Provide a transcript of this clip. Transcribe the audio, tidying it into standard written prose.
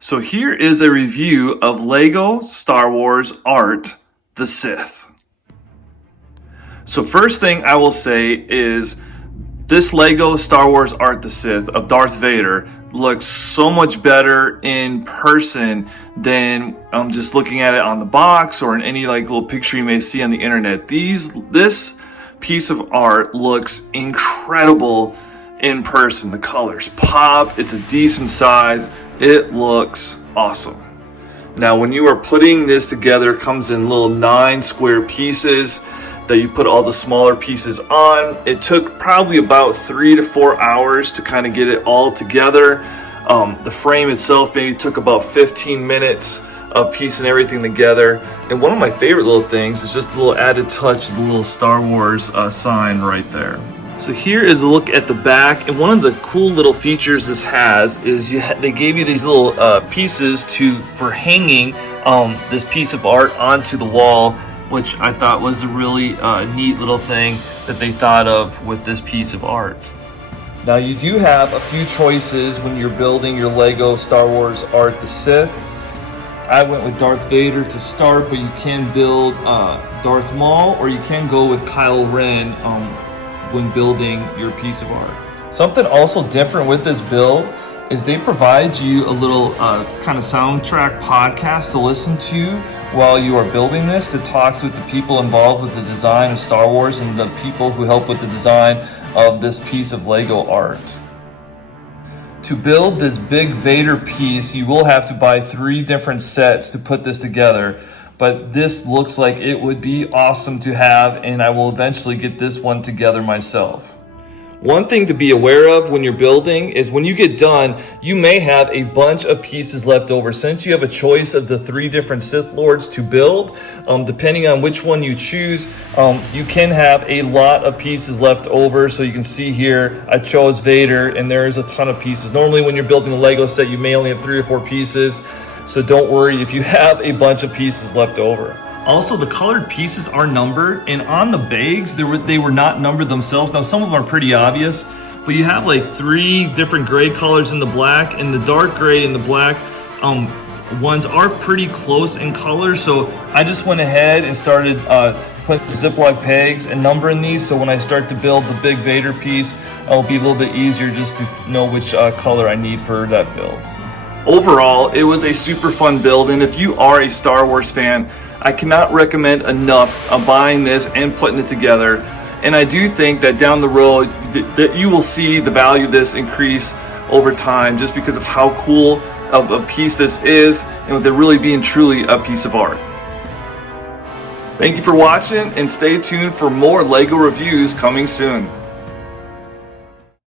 So here is a review of Lego Star Wars art, the Sith. So first thing I will say is this Lego Star Wars art, the Sith, of Darth Vader looks so much better in person than just looking at it on the box or in any little picture you may see on the internet. This piece of art looks incredible in person. The colors pop, it's a decent size, it looks awesome. Now when you are putting this together, it comes in little 9 square pieces that you put all the smaller pieces on. It took probably about 3 to 4 hours to kind of get it all together. The frame itself maybe took about 15 minutes of piecing everything together. And one of my favorite little things is just a little added touch of the little Star Wars sign right there. So here is a look at the back, and one of the cool little features this has is they gave you these little pieces for hanging this piece of art onto the wall, which I thought was a really neat little thing that they thought of with this piece of art. Now you do have a few choices when you're building your Lego Star Wars art, the Sith. I went with Darth Vader to start, but you can build Darth Maul, or you can go with Kylo Ren when building your piece of art. Something also different with this build is they provide you a little kind of soundtrack podcast to listen to while you are building this, that talks with the people involved with the design of Star Wars and the people who help with the design of this piece of Lego art. To build this big Vader piece, you will have to buy 3 different sets to put this together, but this looks like it would be awesome to have, and I will eventually get this one together myself. One thing to be aware of when you're building is when you get done, you may have a bunch of pieces left over. Since you have a choice of the 3 different Sith Lords to build, depending on which one you choose, you can have a lot of pieces left over. So you can see here, I chose Vader, and there is a ton of pieces. Normally when you're building a Lego set, you may only have 3 or 4 pieces. So don't worry if you have a bunch of pieces left over. Also, the colored pieces are numbered, and on the bags, they were not numbered themselves. Now, some of them are pretty obvious, but you have 3 different gray colors in the black, and the dark gray and the black ones are pretty close in color. So I just went ahead and started putting Ziploc pegs and numbering these, so when I start to build the big Vader piece, it'll be a little bit easier just to know which color I need for that build. Overall, it was a super fun build, and if you are a Star Wars fan, I cannot recommend enough of buying this and putting it together. And I do think that down the road that you will see the value of this increase over time, just because of how cool of a piece this is, and with it really being truly a piece of art. Thank you for watching, and stay tuned for more Lego reviews coming soon.